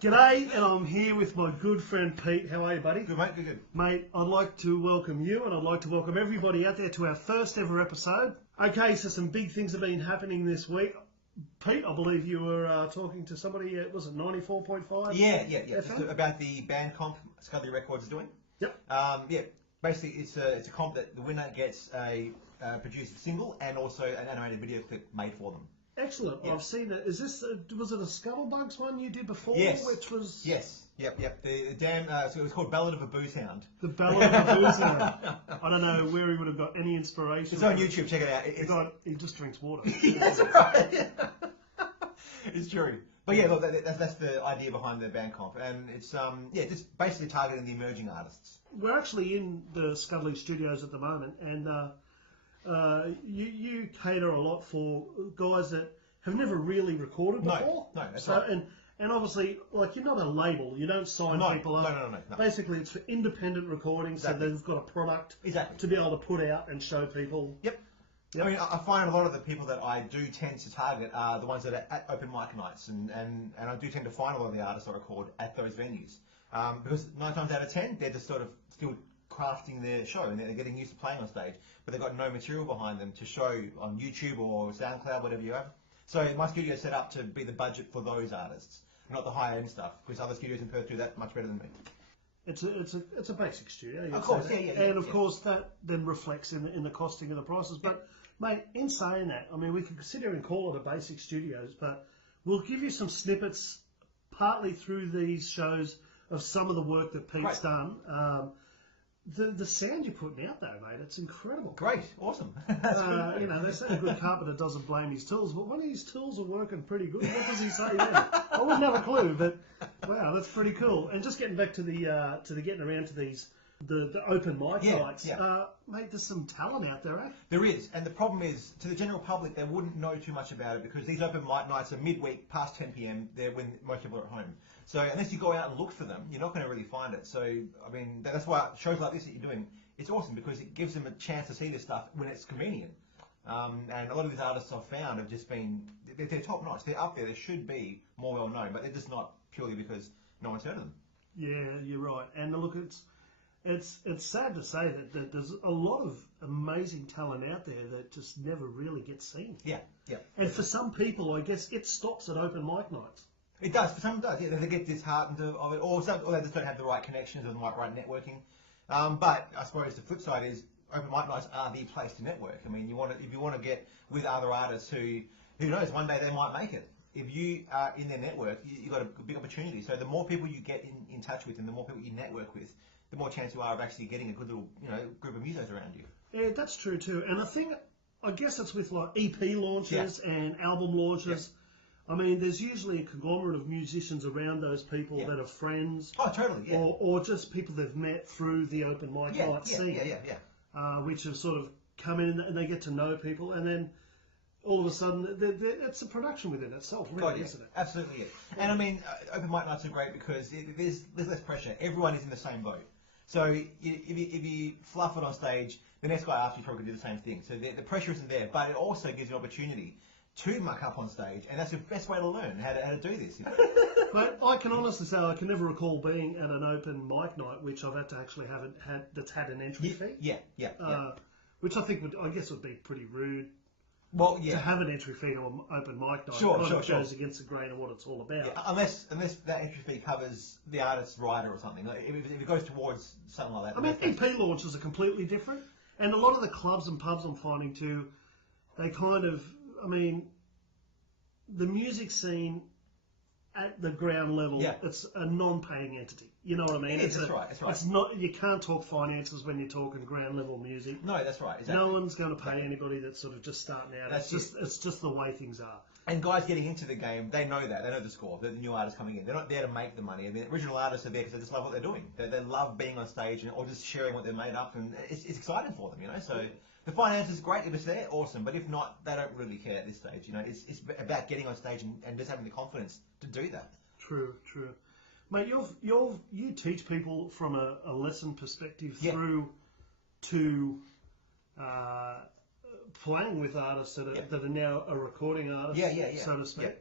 G'day, and I'm here with my good friend Pete. How are you, buddy? Good, mate. Good. Mate, I'd like to welcome you, and I'd like to welcome everybody out there to our first ever episode. Okay, so some big things have been happening this week. Pete, I believe you were talking to somebody, was it 94.5? Yeah. Just about the band comp Scudbone Records is doing. Yep. Basically it's a comp that the winner gets a produced single and also an animated video clip made for them. Excellent. Yep. I've seen it. Is this, was it a Scuttlebugs one you did before? Yes. Which was... Yes. Yep. The damn, so it was called Ballad of a Booze Hound. The Ballad of a Booze Hound. I don't know where he would have got any inspiration. It's on YouTube, check it out. He just drinks water. Yes, right. It's true. But yeah, look, that's the idea behind the band comp. And it's, just basically targeting the emerging artists. We're actually in the Scudley studios at the moment, and you cater a lot for guys that have never really recorded before. No, that's right. And obviously, like, you're not a label. You don't sign people up. No. Basically, it's for independent recording, exactly. So they've got a product exactly. to be able to put out and show people. Yep. I mean, I find a lot of the people that I do tend to target are the ones that are at open mic nights, and I do tend to find a lot of the artists I record at those venues. Because 9 times out of 10, they're just sort of still crafting their show, and they're getting used to playing on stage, but they've got no material behind them to show on YouTube or SoundCloud, whatever you have. So my studio is set up to be the budget for those artists, not the high-end stuff, because other studios in Perth do that much better than me. It's a basic studio. Of course, and of course that then reflects in the costing of the prices. But mate, in saying that, I mean, we could sit here and call it a basic studios, but we'll give you some snippets, partly through these shows, of some of the work that Pete's done. The sound you're putting out there, mate, it's incredible. Great, awesome. You know, they say a good carpenter doesn't blame his tools, but one of his tools are working pretty good. What does he say there? I wouldn't have a clue, but wow, that's pretty cool. And just getting back to the getting around to these the open mic nights, mate, there's some talent out there, eh? There is, and the problem is, to the general public, they wouldn't know too much about it because these open mic nights are midweek, past 10 p.m. They're when most people are at home. So unless you go out and look for them, you're not going to really find it. So, I mean, that's why shows like this that you're doing, it's awesome because it gives them a chance to see this stuff when it's convenient. And a lot of these artists I've found have just been, they're top notch. They're up there. They should be more well known, but they're just not purely because no one's heard of them. Yeah, you're right. And look, it's sad to say that there's a lot of amazing talent out there that just never really gets seen. Yeah. And for some people, I guess it stops at open mic nights. It does. For some, it does. Yeah, they get disheartened of it, or they just don't have the right connections or the right networking. But I suppose the flip side is open mic nights are the place to network. I mean, if you want to get with other artists who knows, one day they might make it. If you are in their network, you've got a big opportunity. So the more people you get in touch with, and the more people you network with, the more chance you are of actually getting a good little group of musos around you. Yeah, that's true too. And I guess it's with like EP launches and album launches. I mean, there's usually a conglomerate of musicians around those people that are friends. Oh, totally, or just people they've met through the open mic night scene. Which have sort of come in and they get to know people, and then all of a sudden, it's a production within itself, really, isn't it? Absolutely, And I mean, open mic nights are great because there's less pressure. Everyone is in the same boat. So if you fluff it on stage, the next guy after you probably do the same thing. So the pressure isn't there, but it also gives you an opportunity to muck up on stage, and that's the best way to learn how to do this. But I can honestly say I can never recall being at an open mic night which I've had to actually that's had an entry fee. Yeah. Which I think would be pretty rude. Well, to have an entry fee to an open mic night. Sure. Goes against the grain of what it's all about. Yeah, unless that entry fee covers the artist's rider or something. Like, if it goes towards something like that. I mean, EP launches are completely different, and a lot of the clubs and pubs I'm finding too, they kind of, I mean, the music scene at the ground level, it's a non-paying entity. You know what I mean? That's right. It's not. You can't talk finances when you're talking ground level music. No, that's right. Exactly. No one's going to pay anybody that's sort of just starting out. It's just the way things are. And guys getting into the game, they know that. They know the score. They're the new artists coming in. They're not there to make the money. The original artists are there because they just love what they're doing. They love being on stage or just sharing what they've made up, and it's exciting for them, So the finance is great if it's there, awesome. But if not, they don't really care at this stage. It's about getting on stage and just having the confidence to do that. True. Mate, you teach people from a lesson perspective through to playing with artists that are now a recording artist, so to speak.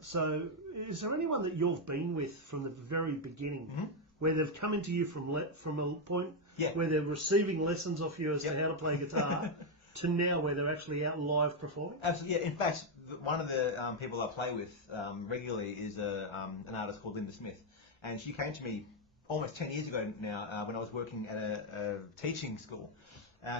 So is there anyone that you've been with from the very beginning, where they've come into you from a point where they're receiving lessons off you as to how to play guitar to now where they're actually out live performing? Absolutely, yeah. In fact, one of the people I play with regularly is an artist called Linda Smith, and she came to me almost 10 years ago now when I was working at a teaching school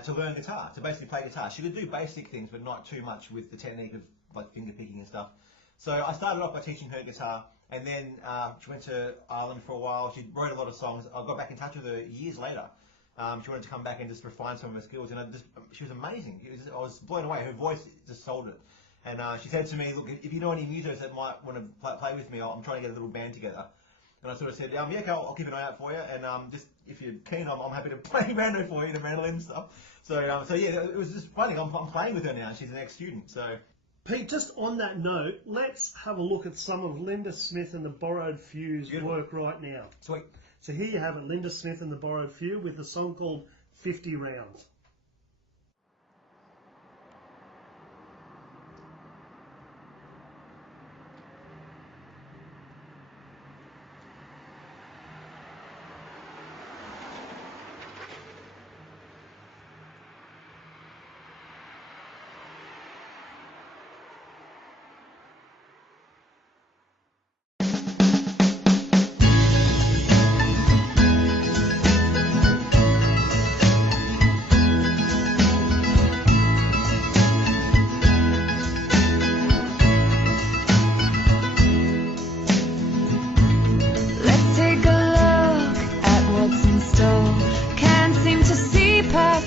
to learn guitar, to basically play guitar. She could do basic things, but not too much with the technique of like finger picking and stuff. So I started off by teaching her guitar, and then she went to Ireland for a while. She wrote a lot of songs. I got back in touch with her years later. She wanted to come back and just refine some of her skills, and she was amazing. I was blown away. Her voice just sold it. And she said to me, look, if you know any musos that might want to play with me, I'm trying to get a little band together. And I sort of said, yeah, okay, I'll keep an eye out for you, and just if you're keen, I'm happy to play rando for you, the mandolin and stuff. So yeah, it was just funny. I'm playing with her now. She's an ex-student, so... Pete, just on that note, let's have a look at some of Linda Smith and the Borrowed Few's work right now. Sweet. So here you have it, Linda Smith and the Borrowed Few with a song called 50 Rounds.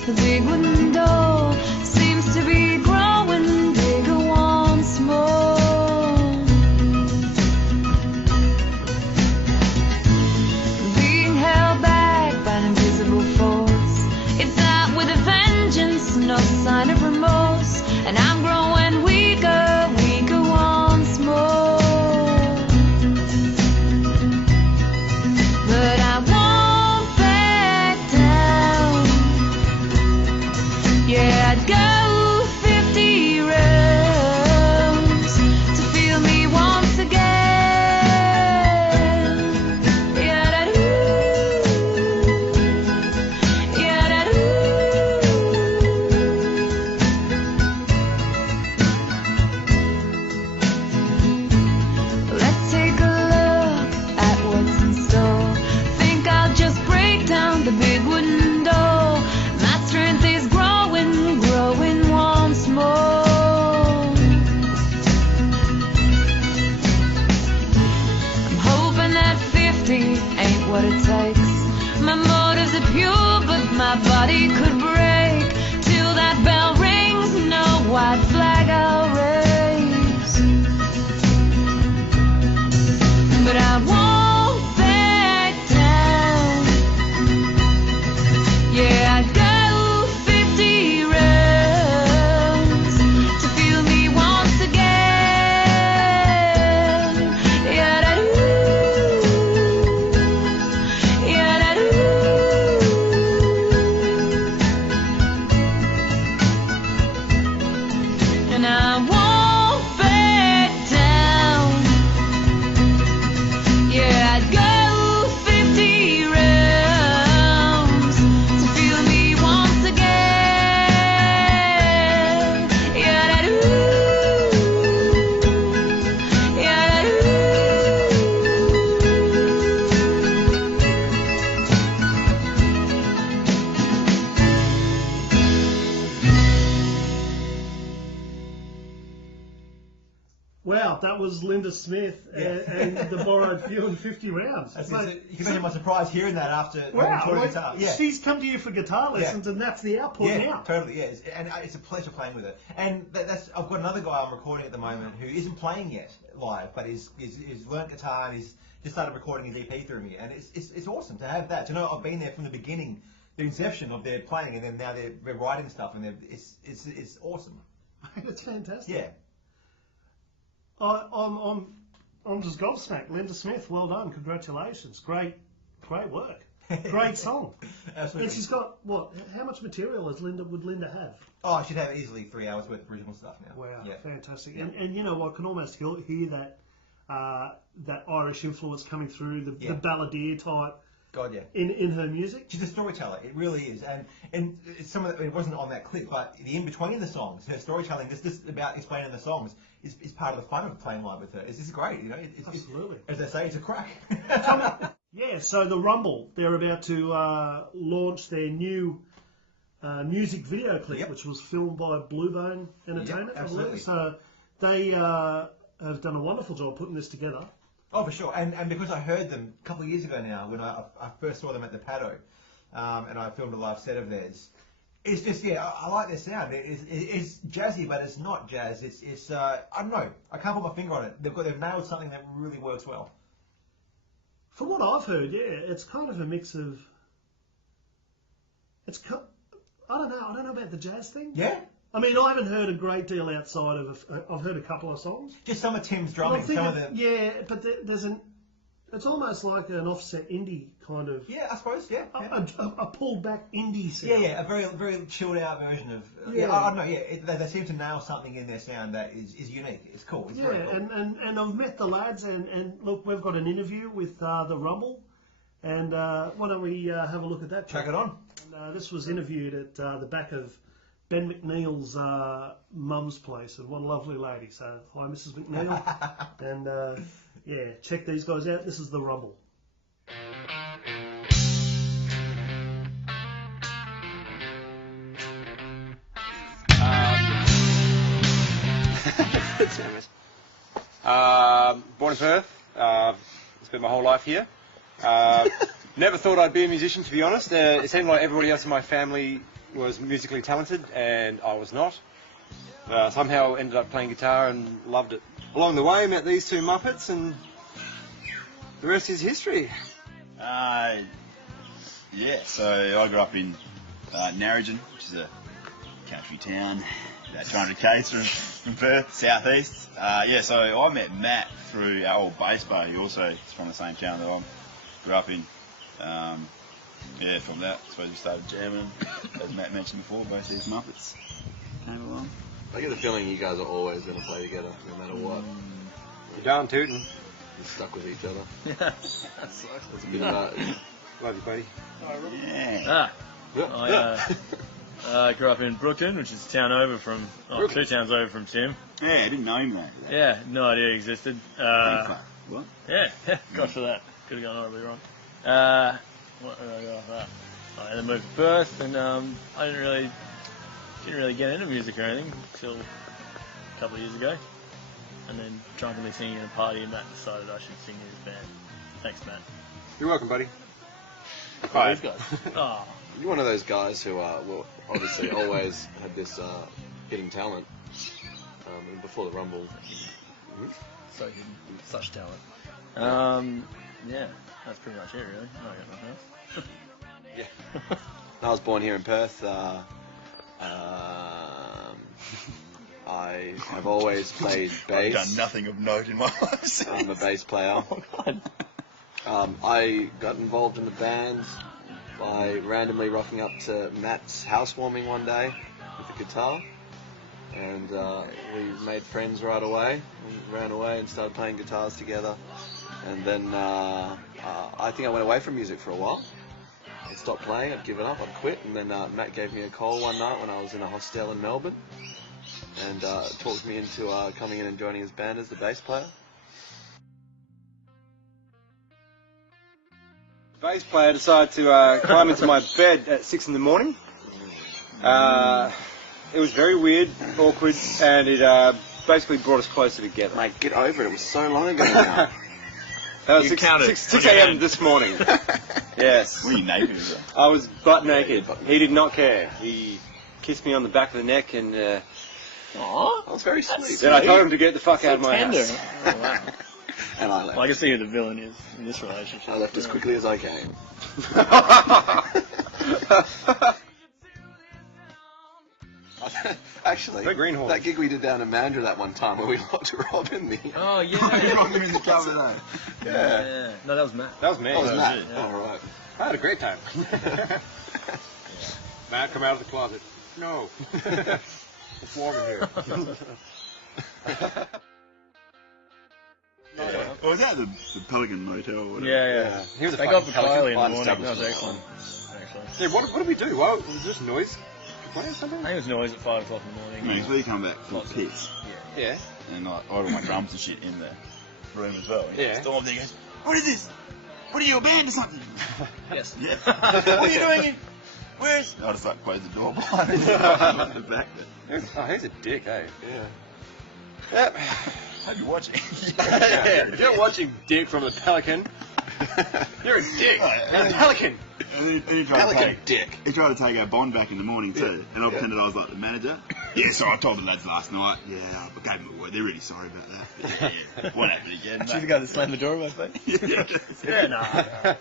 The big window seems to be growing bigger once more. Being held back by an invisible force. It's out with a vengeance, no sign of remorse. And I'm growing weaker, weaker once more. But I won't back down. Yeah, I'd go 50 rounds to feel me once again. Yeah, that yeah, that Let's take a look at what's in store. Think I'll just break down the big window. My strength is growing once more. I'm hoping that 50 ain't what it takes. My motives are pure, but my body could break. Till that bell rings, no white flag I'll raise. But I won't back down. Yeah, I'd go That was Linda Smith and the Borrowed Few and 50 Rounds. You can imagine my surprise hearing that after recording guitar. Yeah. She's come to you for guitar lessons, and that's the output now. Yeah, totally. Yeah, and it's a pleasure playing with it. And I've got another guy I'm recording at the moment who isn't playing yet live, but he's learnt guitar and he's just started recording his EP through me. And it's awesome to have that. You know, I've been there from the beginning, the inception of their playing, and then now they're writing stuff, and it's awesome. It's fantastic. Yeah. I'm just gobsmacked. Linda Smith, well done, congratulations, great work. Great song. Absolutely. And she's got, what, how much material would Linda have? Oh, she'd have easily 3 hours worth of original stuff now. Wow, Yeah. fantastic. And you know, I can almost hear that that Irish influence coming through, the balladeer type God, yeah. in her music. She's a storyteller. It really is. And it's some of it wasn't on that clip, but the in between the songs, her storytelling, just about explaining the songs, is part of the fun of playing live with her. It's just great, you know. Absolutely. As they say, it's a crack. Yeah. So the Rumble, they're about to launch their new music video clip, which was filmed by Bluebone Entertainment. Yep, absolutely. So they have done a wonderful job putting this together. Oh, for sure. And because I heard them a couple of years ago now, when I first saw them at the Paddo, and I filmed a live set of theirs, it's just, I like their sound. It's jazzy, but it's not jazz. It's I don't know. I can't put my finger on it. They've nailed something that really works well. From what I've heard, it's kind of a mix of... I don't know about the jazz thing. Yeah? I mean, I haven't heard a great deal outside of... I've heard a couple of songs. Just some of Tim's drumming, some of the... Yeah, but there's it's almost like an offset indie kind of... Yeah, I suppose, yeah. A pulled back indie sound. Yeah, a very, very chilled out version of... I don't know, they seem to nail something in their sound that is unique. It's cool. It's very cool. And I've met the lads, and look, we've got an interview with the Rumble, and why don't we have a look at that? Check it on. And, this was interviewed at the back of Ben McNeil's mum's place, and one lovely lady. So, hi, Mrs. McNeil. And, check these guys out. This is the Rumble. Born in Perth. Spent my whole life here. Never thought I'd be a musician, to be honest. It seemed like everybody else in my family was musically talented, and I was not. Somehow ended up playing guitar and loved it. Along the way, met these two Muppets, and the rest is history. So I grew up in Narrogin, which is a country town, about 200 k's from Perth, southeast. So I met Matt through our old bass player, who also is from the same town that I grew up in. From that, I suppose we started jamming, as Matt mentioned before, both these Muppets came along. I get the feeling you guys are always going to play together, no matter what. You're darn tootin'. You're stuck with each other. Yeah. That's a bit of Love you, buddy. Yeah. I grew up in Brookton, which is a town over from, 2 towns over from Tim. Yeah, I didn't know him, mate. Yeah, no idea it existed. What? Yeah, gosh for that. Could have gone horribly wrong. What did I go off that? I then moved to Perth, and I didn't really get into music or anything until a couple of years ago. And then drunkenly singing at a party, and Matt decided I should sing in his band. Thanks, Matt. You're welcome, buddy. Hi. These guys. Oh. You're one of those guys who obviously always had this hidden talent. And before the Rumble. So hidden. Such talent. Yeah, that's pretty much it, really. I got nothing else. Yeah. I was born here in Perth. I have always played bass. I've done nothing of note in my life. I'm a bass player. Oh, God. I got involved in the band by randomly rocking up to Matt's housewarming one day with a guitar. And we made friends right away. We ran away and started playing guitars together. And then I think I went away from music for a while. I stopped playing, I'd given up, I'd quit. And then Matt gave me a call one night when I was in a hostel in Melbourne. And talked me into coming in and joining his band as the bass player. The bass player decided to climb into my bed at 6 in the morning. It was very weird, awkward, and it basically brought us closer together. Mate, get over it. It was so long ago now. That was 6 a.m. this morning. Yes. Were you naked? I was butt naked. He did not care. He kissed me on the back of the neck, and Aww, that was very sweet. then I told him to get the fuck out of my Tender. house. Oh, wow. And I left. Well, I can see who the villain is in this relationship. I left as quickly as I came. Actually, that gig we did down in Mandurah that one time where we locked Rob in the... Oh, yeah. You rocked him in the cover though. Yeah. No, that was Matt. That was me. That was Matt. Yeah. Oh, right. I had a great time. Matt, come out of the closet. No. It's warm in here. Or was that the Pelican Motel or whatever? Yeah. He was a They fucking got the pelican. Kylie in the Fine morning. That was establishment. excellent. Actually. Yeah, what did we do? Well, was this noise complaint or something? I think it was noise at 5 o'clock in the morning. I mean, so we come back from Lots of- pits, Yeah. and like, I had all my drums and shit in the room as well. Yeah. Storm there goes, what is this? What are you, a band or something? Yes. Yeah. What are you doing here? Where's... I just like close the door behind me. At the back there. Oh, he's a dick, eh? Yeah. Yep. Hope you're watching. Yeah, if you're watching Dick from the Pelican, you're a dick. And a Pelican. And he tried to Pelican take, dick. he tried to take our bond back in the morning too, and I pretended I was like the manager. Yeah, so I told the lads last night. Yeah, I gave them a word. They're really sorry about that. But yeah, won't happen again. She's the guy that slammed the door in my face. Yeah. Nah.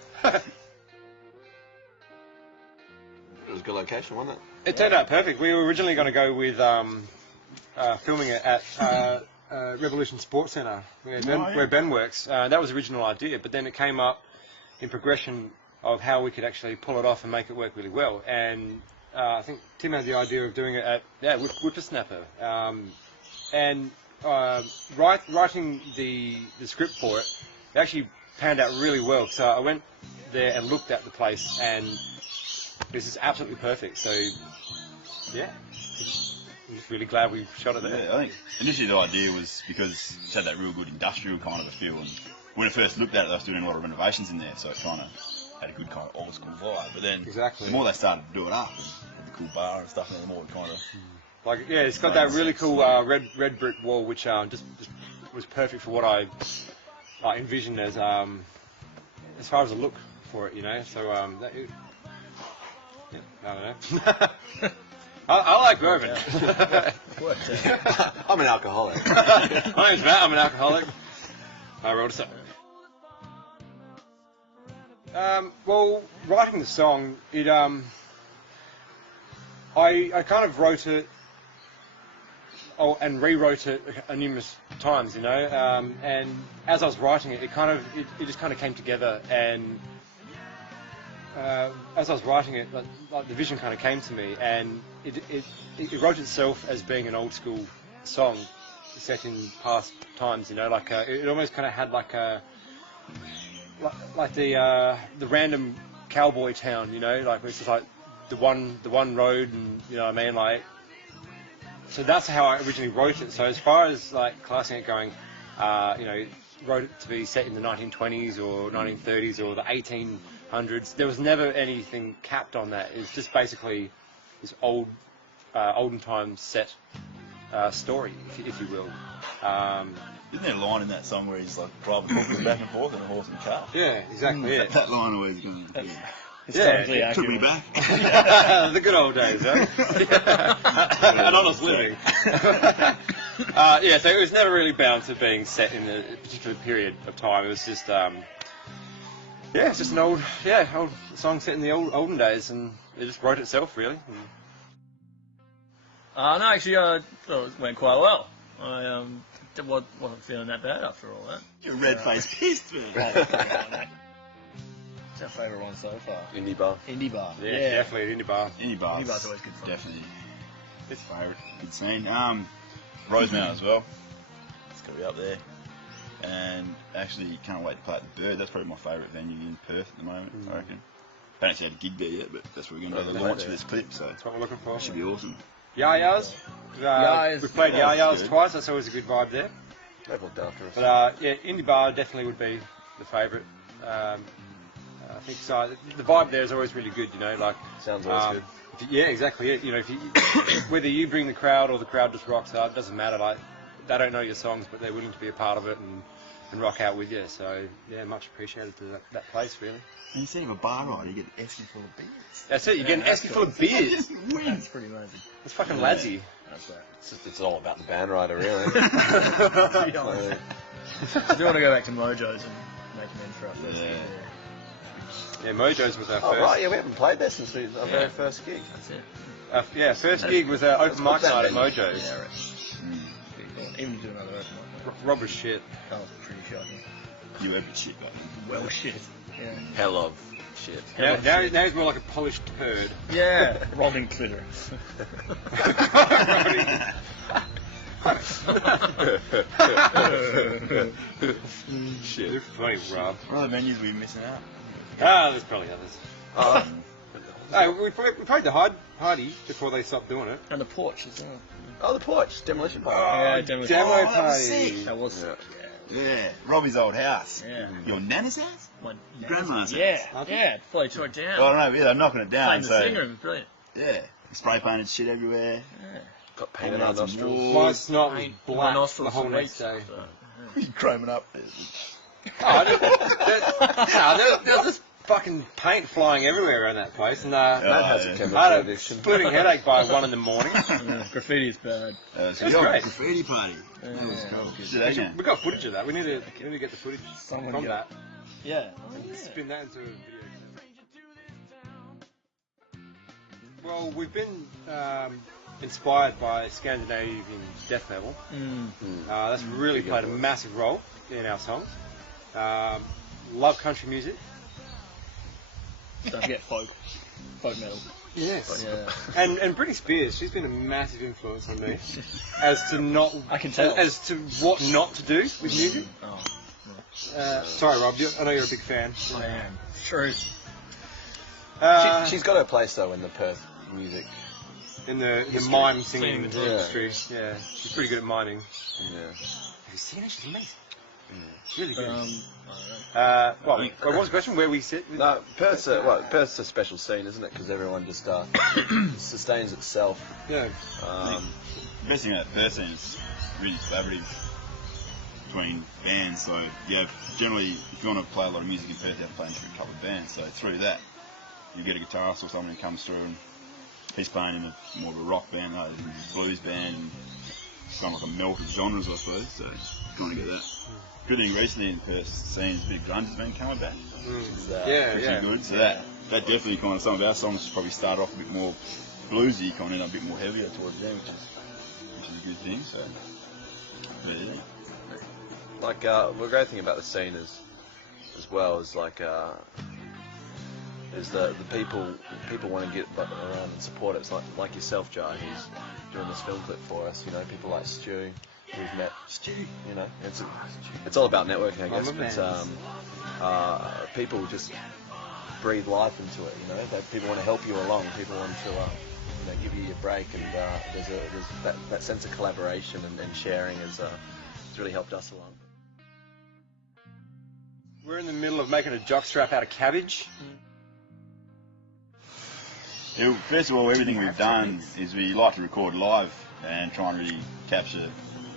It was a good location, wasn't it? It turned out perfect. We were originally going to go with filming it at Revolution Sports Centre, where Ben works. That was the original idea, but then it came up in progression of how we could actually pull it off and make it work really well. And I think Tim had the idea of doing it at Whippersnapper. And writing the script for it actually panned out really well. So I went there and looked at the place, and this is absolutely perfect. So yeah, I'm just really glad we shot it there. Yeah, I think initially the idea was because it had that real good industrial kind of a feel, and when I first looked at it, they were doing a lot of renovations in there, so it kind of had a good kind of old school vibe. But then Exactly. the more they started to do it up, and with the cool bar and stuff, and the more it kind of Like, yeah, it's got that really cool red brick wall, which just was perfect for what I envisioned as far as a look for it, you know. So yeah, I don't know. I like bourbon. I'm an alcoholic. My name's Matt. I'm an alcoholic. I wrote us up. Well, writing the song, it I kind of wrote it and rewrote it numerous times, you know. And as I was writing it, it just kind of came together. And as I was writing it, like the vision kind of came to me, and it wrote itself as being an old school song set in past times, you know. Like it almost kind of had like the random cowboy town, you know, like it's just like the one road, and you know what I mean, like. So that's how I originally wrote it. So as far as like classing it going, you know, wrote it to be set in the 1920s or 1930s or the 1800s. There was never anything capped on that. It's just basically this olden times set story, if you will. Isn't there a line in that song where he's like driving horses back and forth in a horse and cart? Yeah, exactly. Yeah. That line always going to be. Historically It took me accurate. back. The good old days, eh? An honest living. Yeah, so it was never really bound to being set in a particular period of time. It was just, yeah, it's just an old song set in the olden days, and it just wrote itself, really. No, actually, I thought it went quite well. I wasn't feeling that bad after all that. You're red-faced pissed, man. What's our favourite one so far? Indie bar. Indie bar. Yeah, definitely an indie bar. Indie bar's Indie bar's always good fun. Definitely his favourite. Good scene. Rosemount as well. It's got to be up there. And actually, can't wait to play at the Bird. That's probably my favourite venue in Perth at the moment, I reckon. Haven't actually had a gig there yet, but that's where we're going to do the launch for this clip, so That's what we're looking for. it should be awesome. Yayas. Yayas. We played Yeah, Yayas good. twice. That's always a good vibe there. They've looked after us. But yeah, indie bar definitely would be the favourite. I think so. The vibe there is always really good, you know. Like Sounds always good. Yeah, exactly. You know, if you, whether you bring the crowd or the crowd just rocks out, it doesn't matter. Like they don't know your songs, but they're willing to be a part of it and rock out with you. So yeah, much appreciated to that place, really. And instead of a bar ride, you get an esky full of beers. That's it. You get an esky full of beers. That's pretty amazing. It's fucking ladsy. That's right. It's all about the band rider, really. I do want to go back to Mojo's and make amends for our first Yeah. gig there. Yeah, Mojo's was our Oh, first. right, yeah, we haven't played there since our very first gig. That's it. Yeah, first gig was our open mic night at Mojo's. Yeah, right. Even to do another open mic. Rob was shit. That was pretty shocking. You every shit, but Well, shit. Yeah. Hell of shit. Now he's more like a polished turd. Yeah. Rolling clitter. Shit. You're funny, Rob. what other venues are we missing out? There's probably others. Oh, Hey, we played the Hardy before they stopped doing it. And the porch as well. oh, the porch. Demolition party. Yeah, demolition. Demo that was party. sick. That was Yeah. Yeah, Robbie's old house. Yeah. Your nanny's house? One. Grandma's Yeah. house. Yeah. Before they tore it down. Well, I don't know, yeah, they're knocking it down. Playing the So, singer. It was brilliant. yeah, spray painted shit everywhere. Yeah. Got paint in Hanging our out some nostrils. My walls. snot was Paint my black the nostrils whole for next weeks. day. So, Chroming up. There's this fucking paint flying everywhere around that place, and Matt has a yeah. chemical I had a addiction. splitting headache by 1 in the morning. yeah. Graffiti is bad. So That's your great. graffiti party. That was Yeah. cool. Shit, okay. We got footage of that. We need to get the footage Someone from got- that. Yeah. Spin that into a video. Well, we've been inspired by Scandinavian death metal. That's really played a massive role in our songs. Love country music. Don't forget folk metal. Yes. Yeah. And Britney Spears, she's been a massive influence on me as to not. I can tell. As to what not to do with music. Oh, Sorry, Rob. I know you're a big fan. I am. True. She's got her place though in the Perth music. In the mime singing Singing industry. Yeah, she's pretty good at miming. Yeah. Have you seen her? She's amazing. Really But, good. I What was the question? Where we sit? No, Perth's a special scene, isn't it? Because everyone just sustains itself. Yeah. The best thing about Perth scene is really collaborative between bands. So yeah, generally if you want to play a lot of music in Perth, you have to play in a couple of bands. So through that, you get a guitarist or someone who comes through and he's playing in more of a rock band, like a blues band, and kind of like a melt of genres, I suppose. So trying to get that. Good thing recently in Perth scene is a bit of grunge has been coming back. Yeah. Good. So that definitely kind of some of our songs probably start off a bit more bluesy, kind of end up a bit more heavier towards them, which is a good thing. So yeah. Like the great thing about the scene is, as well, is like is the people want to get around and support it. It's like yourself, Jai, who's doing this film clip for us. You know, people like Stu, we've met. You know, it's all about networking, I guess. But people just breathe life into it. You know, people want to help you along. People want to give you your break, and there's that sense of collaboration and sharing has really helped us along. We're in the middle of making a jockstrap out of cabbage. Yeah, first of all, everything we've done is we like to record live and try and really capture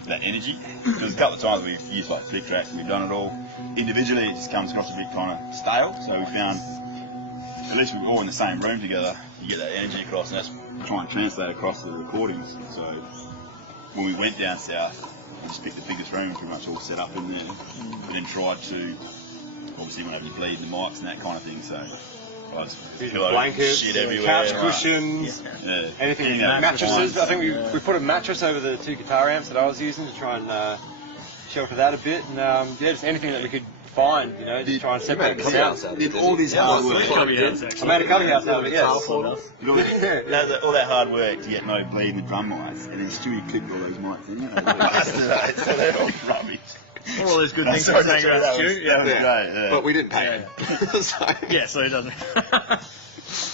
that energy. There's a couple of times we've used like flick tracks and we've done it all individually. It just comes across a bit kind of stale. So we found, at least we're all in the same room together, you get that energy across, and that's trying to translate across the recordings. So when we went down south, we just picked the biggest room, pretty much all set up in there, and then tried to, obviously whenever you bleed the mics and that kind of thing, so Blankets, shit everywhere, couch right. cushions, Yeah. anything, that mattresses. I think defines- we put a mattress over the 2 guitar amps that I was using to try and shelter that a bit, and just anything that we could find, just try and separate the sound. Did all this hard work. I made a cubby house out of it, yes. All that hard work to get no bleed in the drum mics, and then Stewie clipped all those mics in. So they're all rubbish. all those good things you're saying about Stu. That was great, yeah. But we didn't pay him. So he doesn't.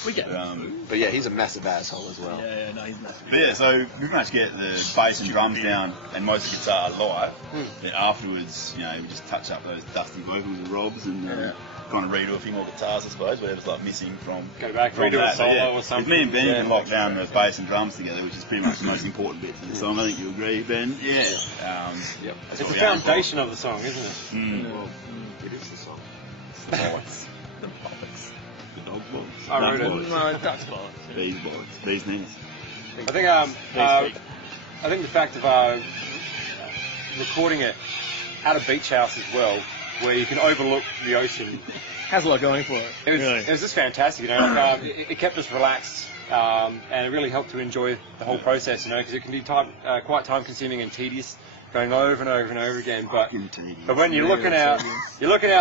We get it. But yeah, he's a massive asshole as well. Yeah, no, he's massive. But yeah, so we pretty much get the bass and drums down and most of the guitar live. Then afterwards, we just touch up those dusty vocals of Rob's and kind of redo a few more guitars, I suppose, whatever's like missing from. Go back, from redo a that. solo But or something. If me and Ben can lock down those bass and drums together, which is pretty much the most important bit of the song, I think you agree, Ben. Yeah. Yep. That's It's what the we aim for. foundation of the song, isn't it? It is the song. The bollocks. The dog bollocks. I wrote it. No, that's bollocks. Bees bollocks. Bees knees. I think I think the fact of recording it at a beach house as well, where you can overlook the ocean. Has a lot going for it. It was just fantastic, it kept us relaxed, and it really helped to enjoy the whole process, because it can be quite time-consuming and tedious going over and over and over again. But Fucking when you're looking out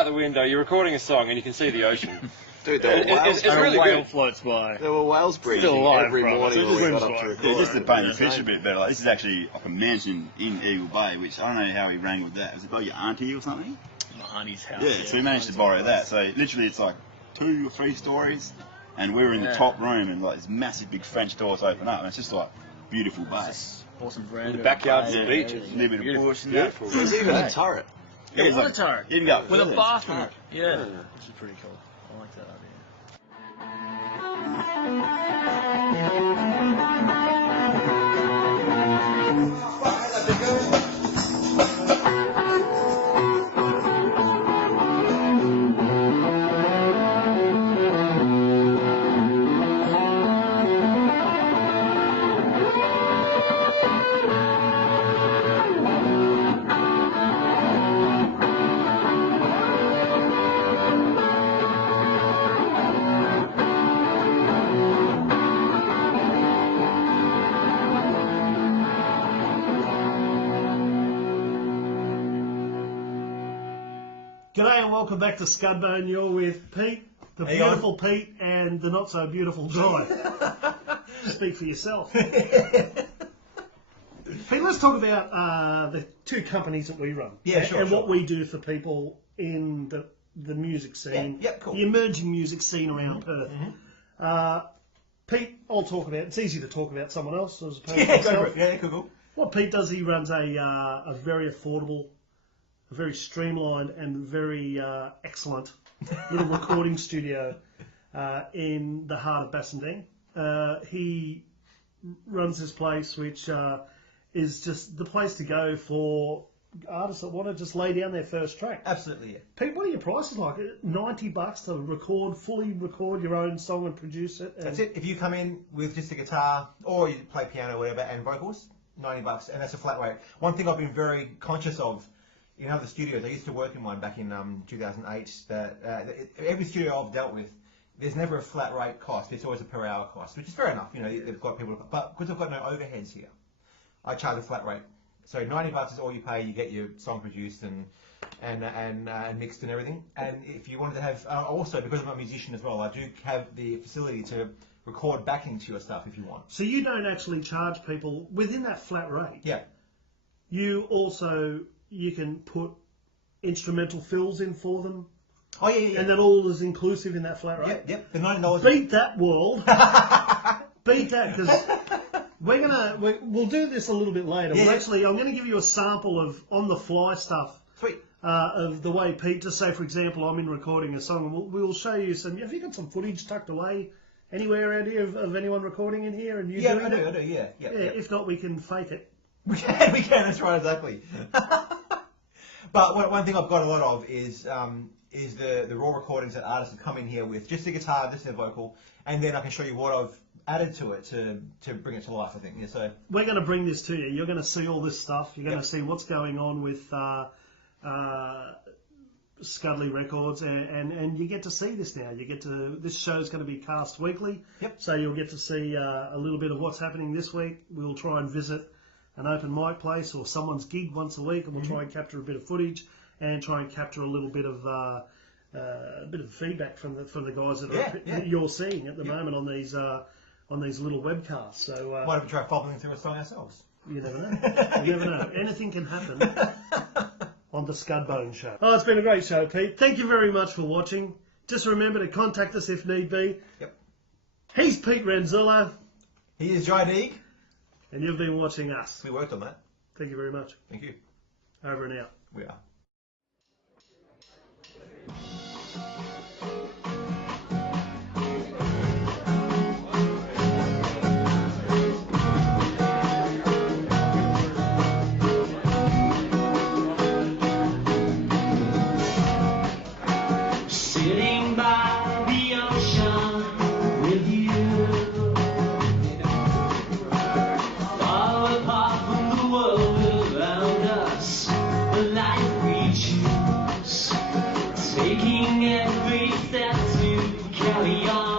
the window, you're recording a song and you can see the ocean. Dude, there were whales. It's really a whale good. floats by. There were whales breaching Still alive, every brother. morning So when we just got up to swims by. record. Yeah, just to paint the Yeah. fish a bit better, like, this is actually like a mansion in Eagle Bay, which I don't know how he wrangled that. Was it by your auntie or something? My auntie's house. Yeah, so we managed to borrow that. So literally it's like 2 or 3 stories, and we were in the top room, and like this massive big French doors open up, and it's just like beautiful bay. Awesome brand. The backyard's the beach. A little bit of bush and that. Beautiful. There's even a turret. Yeah, Yeah, it's what a like- turret. You can go With a further. bath in it. Yeah. Yeah. Which is pretty cool. I like that idea. G'day and welcome back to Scudbone. You're with Pete, the Hey, beautiful Pete, and the not so beautiful John. Speak for yourself. Pete, let's talk about the 2 companies that we run. Yeah, sure, And sure. what we do for people in the music scene, Yeah, cool. the emerging music scene around Perth. Pete, I'll talk about. It's easy to talk about someone else as opposed to Yeah, go for myself. it. Yeah, cool. What Pete does, he runs a very affordable, a very streamlined and very excellent little recording studio in the heart of Bassendean. He runs this place which is just the place to go for artists that want to just lay down their first track. Absolutely, yeah. Pete, what are your prices like? $90 to fully record your own song and produce it? That's it. If you come in with just a guitar or you play piano or whatever and vocals, $90, and that's a flat rate. One thing I've been very conscious of in other studios, I used to work in one back in 2008, that every studio I've dealt with, there's never a flat rate cost. It's always a per hour cost, which is fair enough. You know, they've got people, but because I've got no overheads here, I charge a flat rate. So $90 is all you pay. You get your song produced and mixed and everything. And if you wanted to have, also because I'm a musician as well, I do have the facility to record backing to your stuff if you want. So you don't actually charge people within that flat rate. Yeah. You can put instrumental fills in for them, Oh yeah. and that all is inclusive in that flat rate. Yep. The $90. Beat that world. Beat that, because we'll do this a little bit later. Yeah. I'm going to give you a sample of on the fly stuff. Sweet. Of the way Pete, just say for example, I'm in recording a song, and we'll show you some. Have you got some footage tucked away anywhere around here of anyone recording in here? And you Yeah, doing I it? do. Yeah. Yeah. Yep. If not, we can fake it. We can. That's right. Exactly. But one thing I've got a lot of is the raw recordings that artists have come in here with, just the guitar, just their vocal, and then I can show you what I've added to it to bring it to life. I think. Yeah. So We're going to bring this to you. You're going to see all this stuff. You're going to see what's going on with Scudley Records, and you get to see this now. This show's going to be cast weekly. Yep. So you'll get to see a little bit of what's happening this week. We'll try and visit an open mic place or someone's gig once a week, and we'll try and capture a bit of footage and try and capture a little bit of feedback from the guys that you're seeing at the moment on these little webcasts. So why don't we try fumbling through a song ourselves? you never know. You never know. Anything can happen on the Scudbone Show. Oh, it's been a great show, Pete. Thank you very much for watching. Just remember to contact us if need be. Yep. He's Pete Renzilla, He is Jai Deeg. and you've been watching us. We worked on that. Thank you very much. Thank you. Over and out. We are. Sitting by the ocean with you, far apart from the world around us, the life we choose, taking every step to carry on.